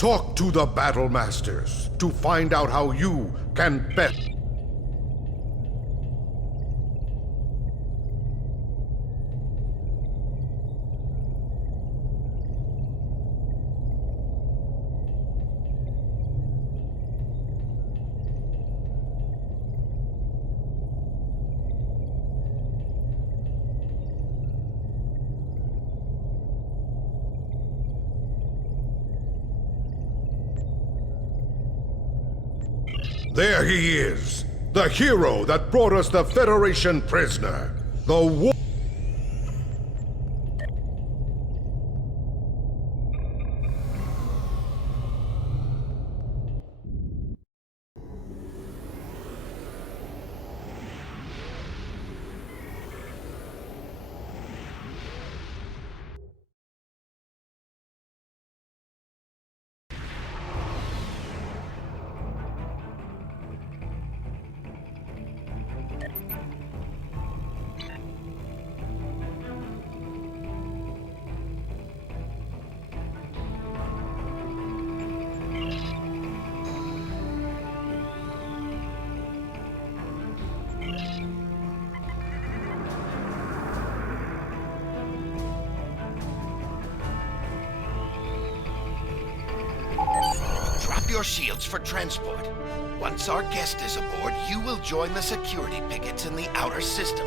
Talk to the Battle Masters to find out how you can best. There he is, the hero that brought us the Federation prisoner, the war. Your shields for transport. Once our guest is aboard, you will join the security pickets in the outer system.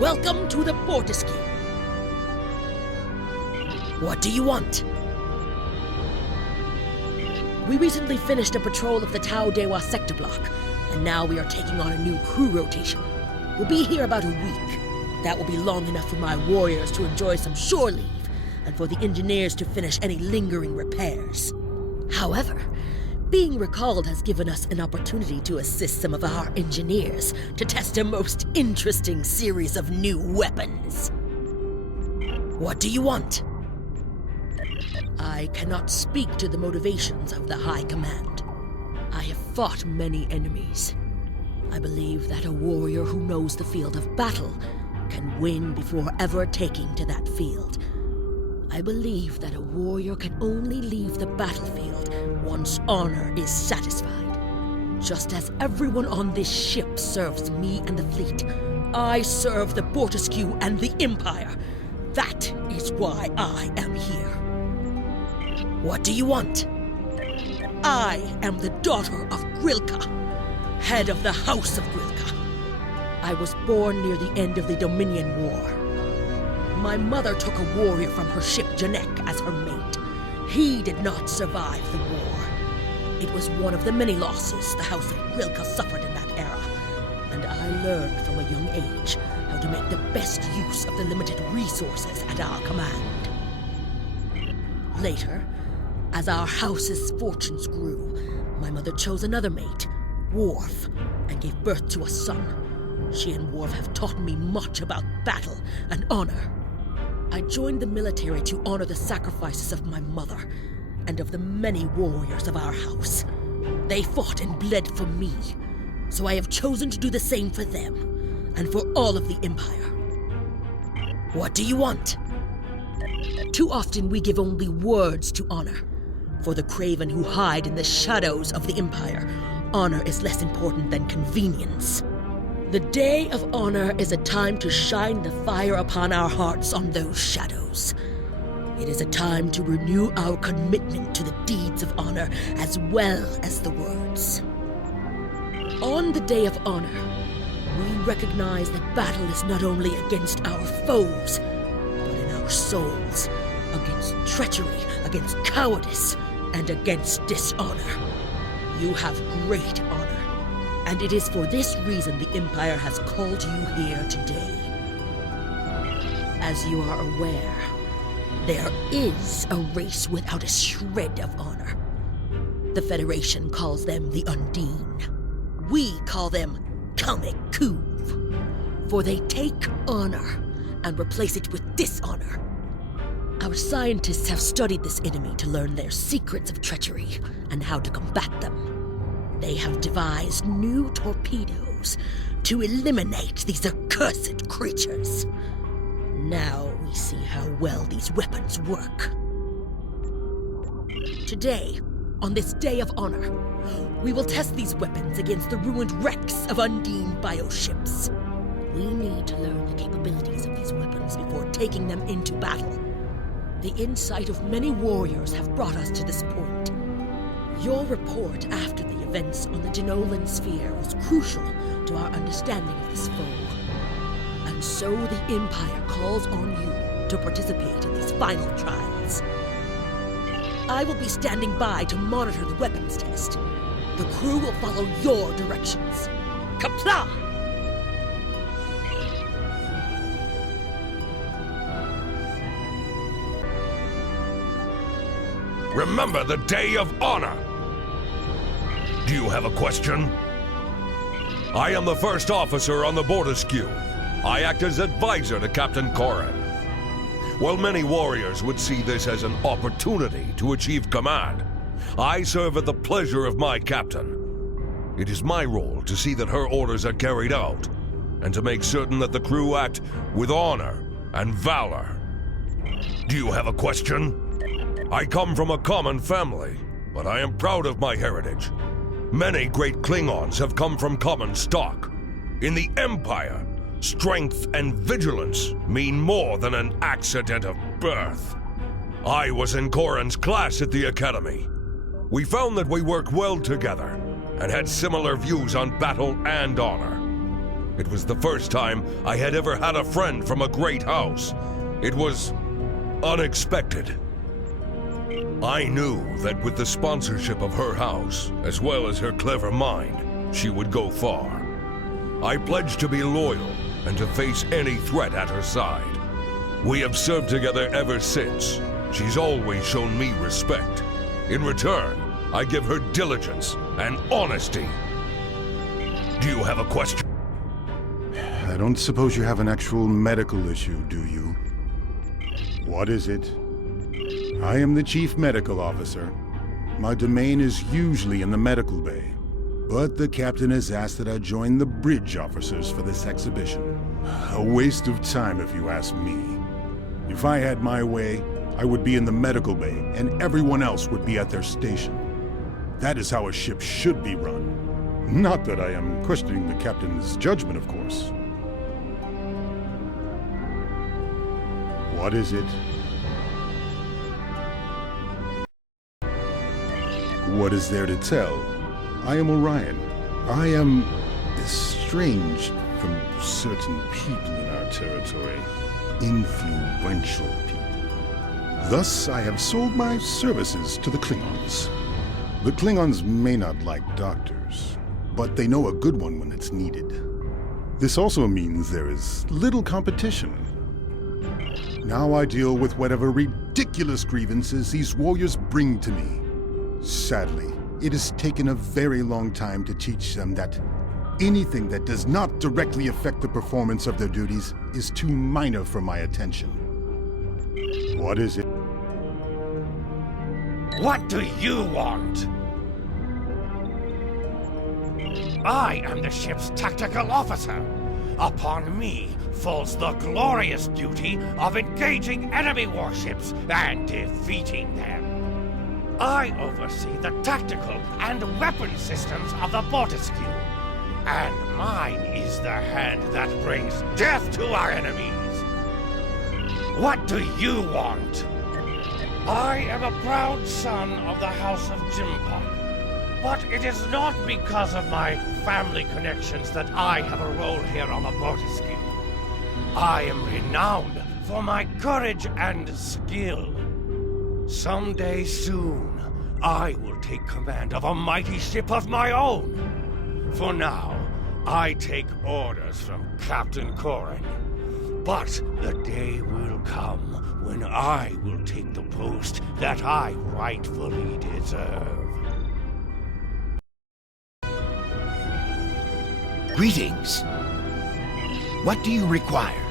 Welcome to the Fortescue. What do you want? We recently finished a patrol of the Tau Dewa sector block, and now we are taking on a new crew rotation. We'll be here about a week. That will be long enough for my warriors to enjoy some shore leave, and for the engineers to finish any lingering repairs. However, being recalled has given us an opportunity to assist some of our engineers to test a most interesting series of new weapons. What do you want? I cannot speak to the motivations of the High Command. I have fought many enemies. I believe that a warrior who knows the field of battle can win before ever taking to that field. I believe that a warrior can only leave the battlefield once honor is satisfied. Just as everyone on this ship serves me and the fleet, I serve the Fortescue and the Empire. That is why I am here. What do you want? I am the daughter of Grilka, head of the House of Grilka. I was born near the end of the Dominion War. My mother took a warrior from her ship Janek as her mate. He did not survive the war. It was one of the many losses the House of Grilka suffered in that era, and I learned from a young age how to make the best use of the limited resources at our command. Later, as our house's fortunes grew, my mother chose another mate, Worf, and gave birth to a son. She and Worf have taught me much about battle and honor. I joined the military to honor the sacrifices of my mother and of the many warriors of our house. They fought and bled for me, so I have chosen to do the same for them and for all of the Empire. What do you want? Too often we give only words to honor. For the craven who hide in the shadows of the Empire, honor is less important than convenience. The Day of Honor is a time to shine the fire upon our hearts on those shadows. It is a time to renew our commitment to the deeds of honor as well as the words. On the Day of Honor, we recognize that battle is not only against our foes, but in our souls, against treachery, against cowardice, and against dishonor. You have great honor, and it is for this reason the Empire has called you here today. As you are aware, there is a race without a shred of honor. The Federation calls them the Undine. We call them Kalmekuv, for they take honor and replace it with dishonor. Our scientists have studied this enemy to learn their secrets of treachery and how to combat them. They have devised new torpedoes to eliminate these accursed creatures. Now we see how well these weapons work. Today, on this Day of Honor, we will test these weapons against the ruined wrecks of Undine bioships. We need to learn the capabilities of these weapons before taking them into battle. The insight of many warriors have brought us to this point. Your report after the events on the Denolan sphere was crucial to our understanding of this foe. And so the Empire calls on you to participate in these final trials. I will be standing by to monitor the weapons test. The crew will follow your directions. Kapla! Remember the Day of Honor! Do you have a question? I am the first officer on the Borderskew. I act as advisor to Captain Koran. While many warriors would see this as an opportunity to achieve command, I serve at the pleasure of my captain. It is my role to see that her orders are carried out, and to make certain that the crew act with honor and valor. Do you have a question? I come from a common family, but I am proud of my heritage. Many great Klingons have come from common stock. In the Empire, strength and vigilance mean more than an accident of birth. I was in Koran's class at the Academy. We found that we worked well together and had similar views on battle and honor. It was the first time I had ever had a friend from a great house. It was unexpected. I knew that with the sponsorship of her house, as well as her clever mind, she would go far. I pledged to be loyal and to face any threat at her side. We have served together ever since. She's always shown me respect. In return, I give her diligence and honesty. Do you have a question? I don't suppose you have an actual medical issue, do you? What is it? I am the Chief Medical Officer. My domain is usually in the medical bay, but the captain has asked that I join the bridge officers for this exhibition. A waste of time if you ask me. If I had my way, I would be in the medical bay and everyone else would be at their station. That is how a ship should be run. Not that I am questioning the captain's judgment, of course. What is it? What is there to tell? I am Orion. I am estranged from certain people in our territory. Influential people. Thus, I have sold my services to the Klingons. The Klingons may not like doctors, but they know a good one when it's needed. This also means there is little competition. Now I deal with whatever ridiculous grievances these warriors bring to me. Sadly, it has taken a very long time to teach them that anything that does not directly affect the performance of their duties is too minor for my attention. What is it? What do you want? I am the ship's tactical officer. Upon me falls the glorious duty of engaging enemy warships and defeating them. I oversee the tactical and weapon systems of the Fortescue, and mine is the hand that brings death to our enemies. What do you want? I am a proud son of the House of Jimpok, but it is not because of my family connections that I have a role here on the Fortescue. I am renowned for my courage and skill. Someday soon, I will take command of a mighty ship of my own. For now, I take orders from Captain Corin. But the day will come when I will take the post that I rightfully deserve. Greetings. What do you require?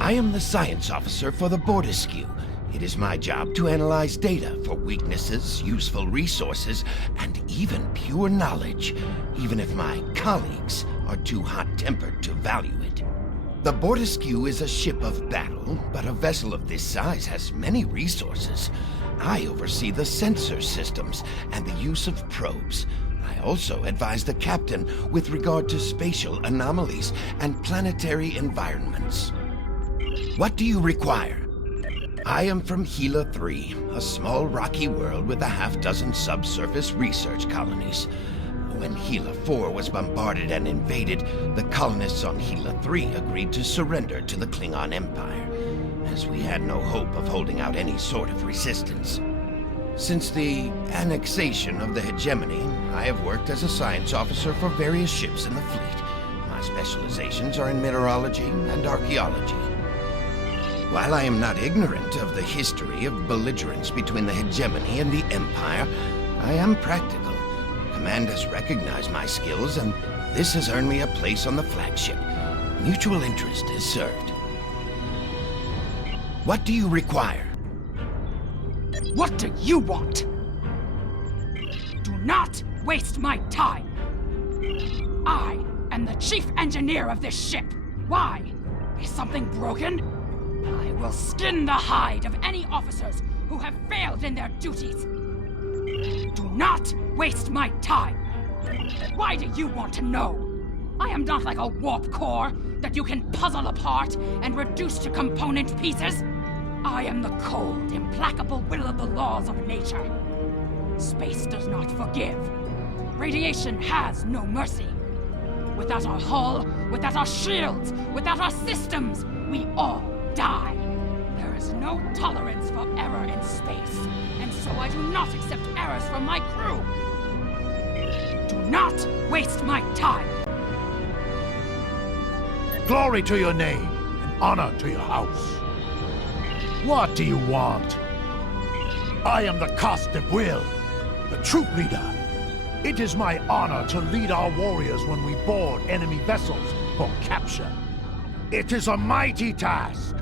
I am the science officer for the Fortescue. It is my job to analyze data for weaknesses, useful resources, and even pure knowledge, even if my colleagues are too hot-tempered to value it. The Fortescue is a ship of battle, but a vessel of this size has many resources. I oversee the sensor systems and the use of probes. I also advise the captain with regard to spatial anomalies and planetary environments. What do you require? I am from Gila 3, a small rocky world with a half-dozen subsurface research colonies. When Gila 4 was bombarded and invaded, the colonists on Gila 3 agreed to surrender to the Klingon Empire, as we had no hope of holding out any sort of resistance. Since the annexation of the hegemony, I have worked as a science officer for various ships in the fleet. My specializations are in mineralogy and archaeology. While I am not ignorant of the history of belligerence between the hegemony and the Empire, I am practical. Command has recognized my skills, and this has earned me a place on the flagship. Mutual interest is served. What do you require? What do you want? Do not waste my time. I am the chief engineer of this ship. Why? Is something broken? I will skin the hide of any officers who have failed in their duties. Do not waste my time. Why do you want to know? I am not like a warp core that you can puzzle apart and reduce to component pieces. I am the cold, implacable will of the laws of nature. Space does not forgive. Radiation has no mercy. Without our hull, without our shields, without our systems, we all die. There is no tolerance for error in space, and so I do not accept errors from my crew. Do not waste my time. Glory to your name, and honor to your house. What do you want? I am the Cost of Will, the troop leader. It is my honor to lead our warriors when we board enemy vessels for capture. It is a mighty task,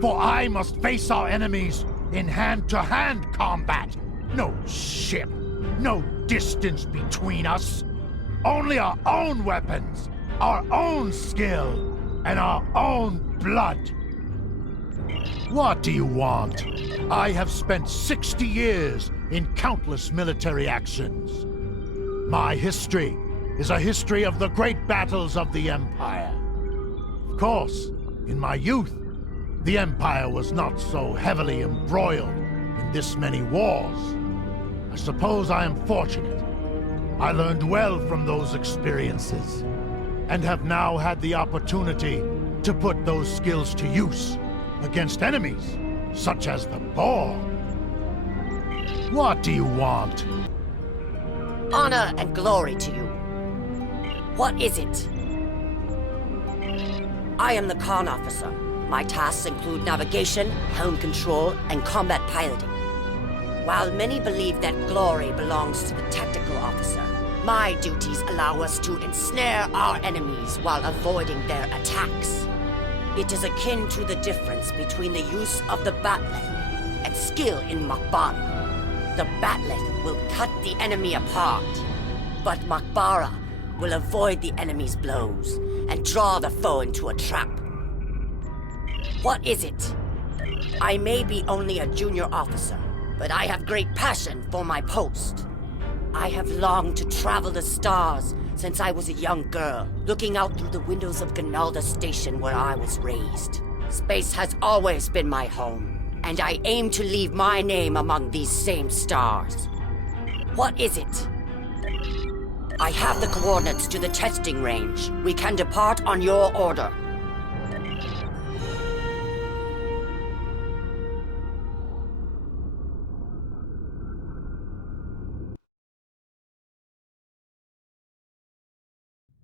for I must face our enemies in hand-to-hand combat. No ship, no distance between us. Only our own weapons, our own skill, and our own blood. What do you want? I have spent 60 years in countless military actions. My history is a history of the great battles of the Empire. Of course, in my youth, the Empire was not so heavily embroiled in this many wars. I suppose I am fortunate. I learned well from those experiences, and have now had the opportunity to put those skills to use against enemies, such as the Borg. What do you want? Honor and glory to you. What is it? I am the Khan officer. My tasks include navigation, helm control, and combat piloting. While many believe that glory belongs to the tactical officer, my duties allow us to ensnare our enemies while avoiding their attacks. It is akin to the difference between the use of the bat'leth and skill in Makbara. The bat'leth will cut the enemy apart, but Makbara will avoid the enemy's blows and draw the foe into a trap. What is it? I may be only a junior officer, but I have great passion for my post. I have longed to travel the stars since I was a young girl, looking out through the windows of Ganalda Station where I was raised. Space has always been my home, and I aim to leave my name among these same stars. What is it? I have the coordinates to the testing range. We can depart on your order.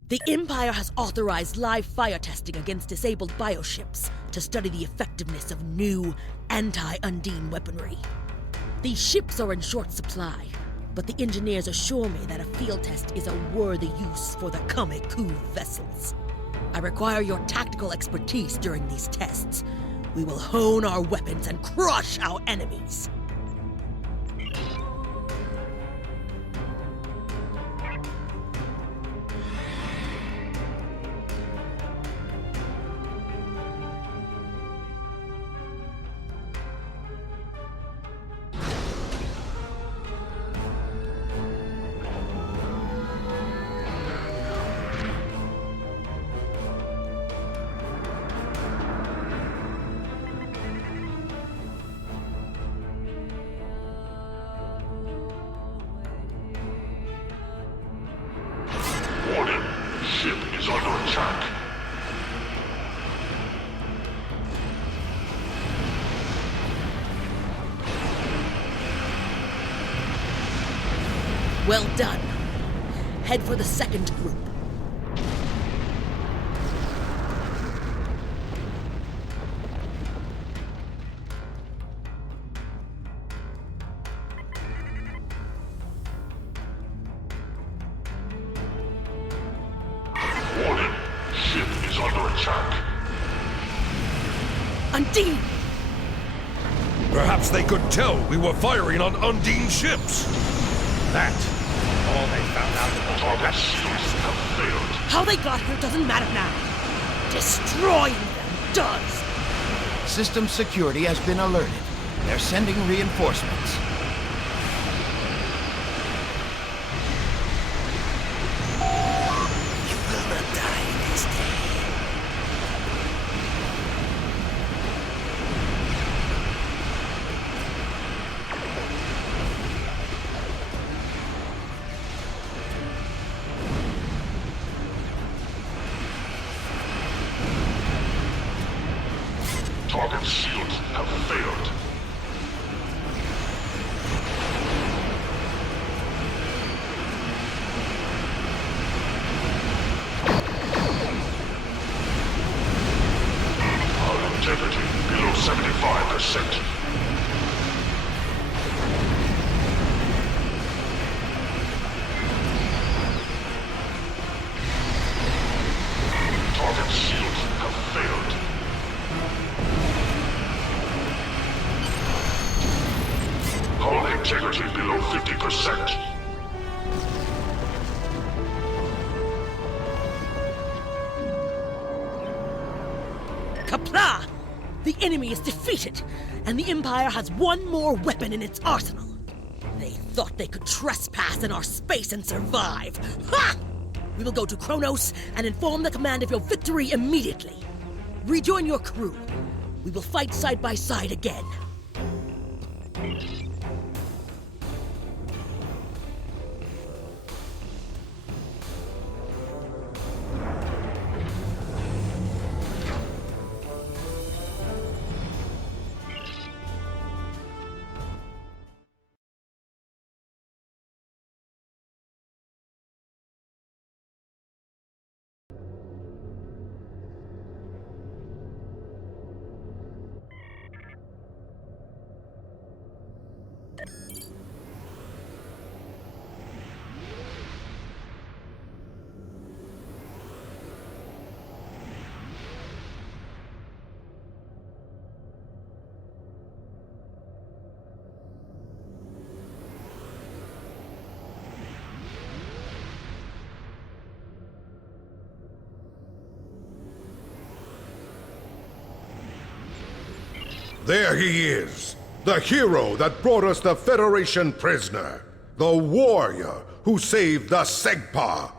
The Empire has authorized live fire testing against disabled bioships to study the effectiveness of new anti-Undine weaponry. These ships are in short supply, but the engineers assure me that a field test is a worthy use for the Kameku vessels. I require your tactical expertise during these tests. We will hone our weapons and crush our enemies. Warning, ship is under attack. Well done. Head for the second group. Warning, ship is under attack. Undine! Perhaps they could tell we were firing on Undine ships. That, all they found out about Target shields have failed. How they got here doesn't matter now. Destroying them does. System security has been alerted. They're sending reinforcements. You will not die this day. Target shields have failed. Hull integrity below 75%. Target shields have failed. Hull integrity below 50%. Kapla! The enemy is defeated, and the Empire has one more weapon in its arsenal. They thought they could trespass in our space and survive. Ha! We will go to Kronos and inform the command of your victory immediately. Rejoin your crew. We will fight side by side again. There he is, the hero that brought us the Federation prisoner, the warrior who saved the Segpa